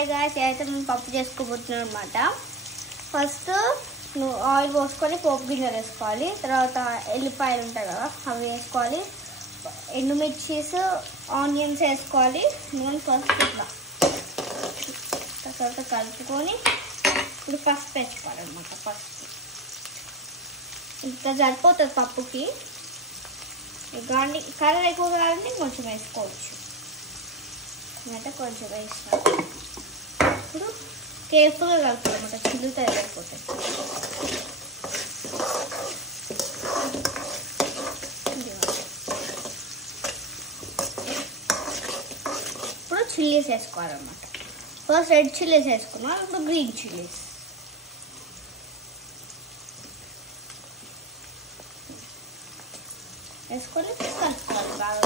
అయితే మేము పప్పు చేసుకోబోతున్నాం అనమాట. ఫస్ట్ ఆయిల్ పోసుకొని పోపు గింజలు వేసుకోవాలి. తర్వాత ఎల్లిపాయలు ఉంటాయి కదా అవి వేసుకోవాలి. ఎండుమిర్చీస్ ఆనియన్స్ వేసుకోవాలి. నూనె ఫస్ట్ ఇట్లా తర్వాత కలుపుకొని ఇప్పుడు పసుపు వేసుకోవాలన్నమాట. పసుపు ఇంకా సరిపోతుంది పప్పుకి. కలర్ ఎక్కువ కావాలంటే కొంచెం వేసుకోవచ్చు. అంటే కొంచెం వేసిన ఇప్పుడు కేర్ఫుల్గా కలుపుకోవాలన్నమాట. చిల్లుతో అయిపోతాయి. ఇప్పుడు చిల్లీస్ వేసుకోవాలన్నమాట. ఫస్ట్ రెడ్ చిల్లీస్ వేసుకున్నాం. ఇప్పుడు గ్రీన్ చిల్లీస్ వేసుకొని కలుపుకోవాలి బాగా.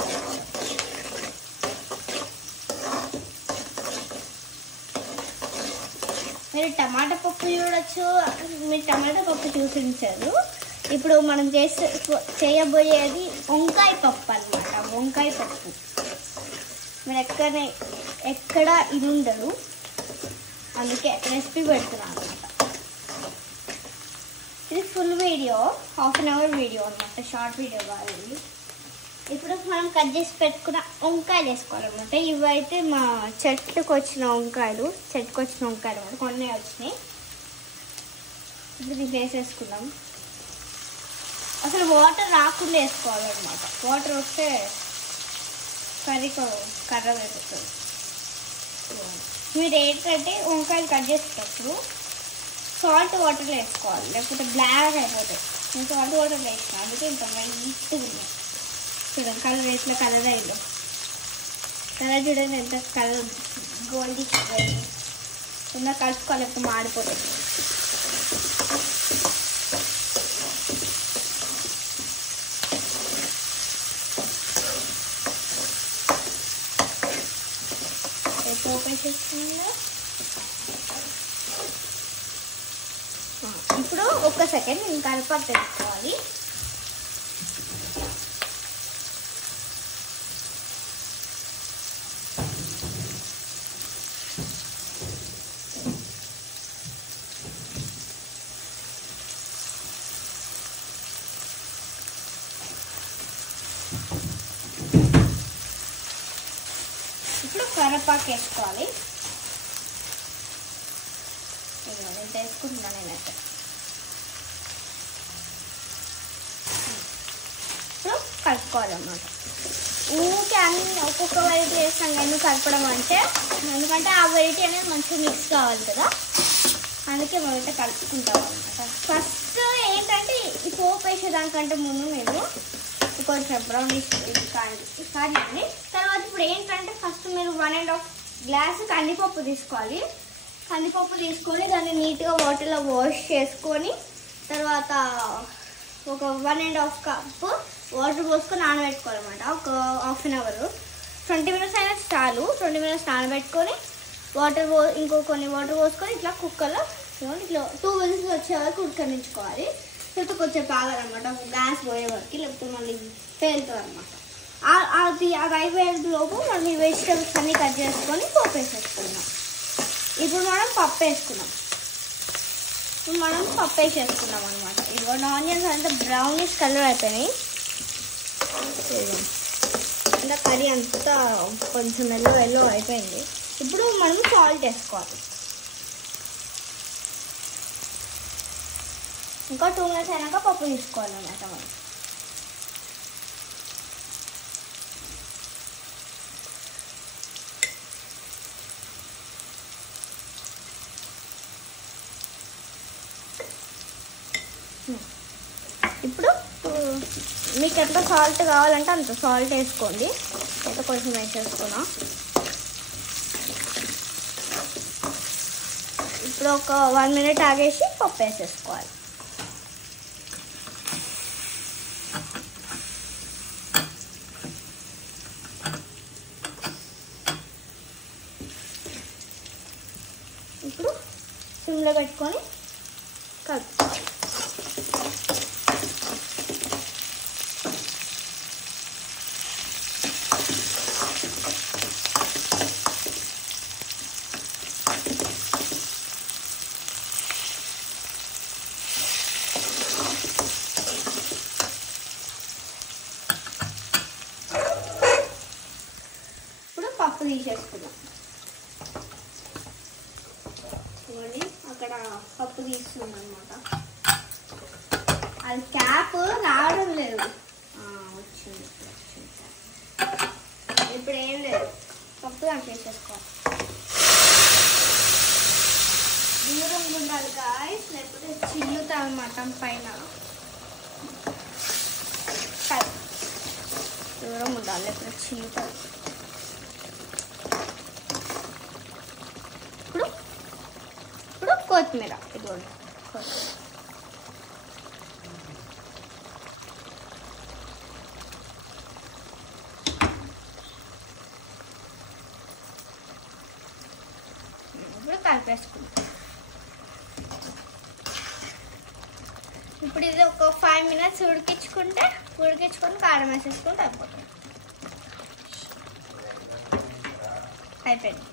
మీరు టమాటా పప్పు చూడొచ్చు. మీరు టమాటా పప్పు చూపించారు. ఇప్పుడు మనం చేయబోయేది వంకాయ పప్పు అన్నమాట. వంకాయ పప్పు మీరు ఎక్కడ ఇది ఉండదు, అందుకే రెసిపీ పెడుతున్నాను అనమాట. ఇది full video, ½ an hour video అనమాట. షార్ట్ వీడియో కాదు ఇది. ఇప్పుడు మనం కట్ చేసి పెట్టుకున్న వంకాయలు వేసుకోవాలన్నమాట. ఇవైతే మా చెట్టుకు వచ్చిన వంకాయలు అన్నమాట. కొన్ని వచ్చినాయి. ఇప్పుడు ఇది వేసేసుకున్నాం. అసలు వాటర్ రాకుండా వేసుకోవాలన్నమాట. వాటర్ వస్తే కర్రీ కర్ర వేస్తుంది. మీరు ఏంటంటే వంకాయలు కట్ చేసేటప్పుడు సాల్ట్ వాటర్లో వేసుకోవాలి, లేకపోతే బ్లాక్ అయిపోతాయి. నేను సాల్ట్ వాటర్లో వేసిన అందుకే ఇంత నీట్గా ఉన్నాయి. చూడండి కలర్ వేసిన కలర్ అయిందో. కలర్ చూడండి ఎంత కలర్ గోల్డీ ఉన్న కలుపుకోవాలి. ఎప్పుడు మాడిపోతుంది. ఇప్పుడు ఒక్క సెకండ్ నేను కలపాకు తెచ్చుకోవాలి. ఇప్పుడు కరివేపాకు వేసుకోవాలి. నేను వేసుకుంటున్నాను. నేనైతే ఇప్పుడు కలుపుకోవాలన్నమాట. ఊరికే అన్ని ఒక్కొక్క వెరైటీ వేస్తాం కానీ కలపడం ఎందుకంటే ఆ వెరైటీ అనేది మంచిగా మిక్స్ కావాలి కదా, అందుకే మొదట కలుపుకుంటాం అనమాట. ఫస్ట్ ఏంటంటే ఈ పోపు వేసేదానికంటే ముందు మీరు కొంచెం బ్రౌనిష్ కానీ తర్వాత ఇప్పుడు ఏంటంటే ఫస్ట్ మీరు 1.5 గ్లాస్ కందిపప్పు తీసుకోవాలి. కందిపప్పు తీసుకొని దాన్ని నీట్గా వాటర్లో వాష్ చేసుకొని తర్వాత ఒక 1.5 కప్పు వాటర్ పోసుకొని నానబెట్టుకోవాలన్నమాట. ఒక ½ an hour 20 minutes అయినా చాలు. 20 minutes నానబెట్టుకొని ఇంకో కొన్ని వాటర్ పోసుకొని ఇట్లా కుక్కర్లో ఇట్లా 2 whistles వచ్చే వరకు ఉడకనించుకోవాలి. తర్వాత కొంచెం ఆగాలన్నమాట. ఒక గ్లాస్ పోయే వరకు, లేకపోతే మళ్ళీ పేలుతుంది అనమాట. అది అయిపోయేలోపు మళ్ళీ వెజిటబుల్స్ అన్నీ కట్ చేసుకొని పోపు వేసేసుకున్నాం. ఇప్పుడు మనం పప్పు వేసుకున్నాం. అనమాట. ఇదిగోండి ఆనియన్స్ అంతా బ్రౌనిష్ కలర్ అయిపోయినాయి. ఇంకా కర్రీ అంతా కొంచెం ఎల్లో అయిపోయింది. ఇప్పుడు మనం సాల్ట్ వేసుకోవాలి. ఇంకా 2 minutes అయినాక పప్పు తీసుకోవాలన్నమాట. మనం ఇప్పుడు మీకు ఎంత సాల్ట్ కావాలంటే అంత సాల్ట్ వేసుకోండి. అయితే కొంచెం వేసేసుకున్నా. ఇప్పుడు ఒక 1 minute ఆగేసి పప్పు వేసేసుకోవాలి. ఇప్పుడు సిమ్లో పెట్టుకొని కలుపుకోవాలి. వేసుకుందాం. చూడండి అక్కడ పప్పు తీస్తున్నాం అనమాట. అది క్యాప్ రావడం లేదు. వచ్చింది. ఇప్పుడు ఏం లేదు, పప్పు దాంట్లో వేసేసుకోవాలి. దూరం ఉండాలి గాయ్స్, లేకపోతే చిల్లుతాం మటన్ పైన. దూరం ఉండాలి, లేకపోతే చిల్లుతుంది. ఇప్పుడు కొత్తిమీర, ఇదిగోండి కొత్తిమీర. ఇప్పుడు కలిపేసుకుంటాం. ఇప్పుడు ఇది ఒక 5 minutes ఉడికించుకొని కారం వేసేసుకుంటే అయిపోతుంది. అయిపోయింది.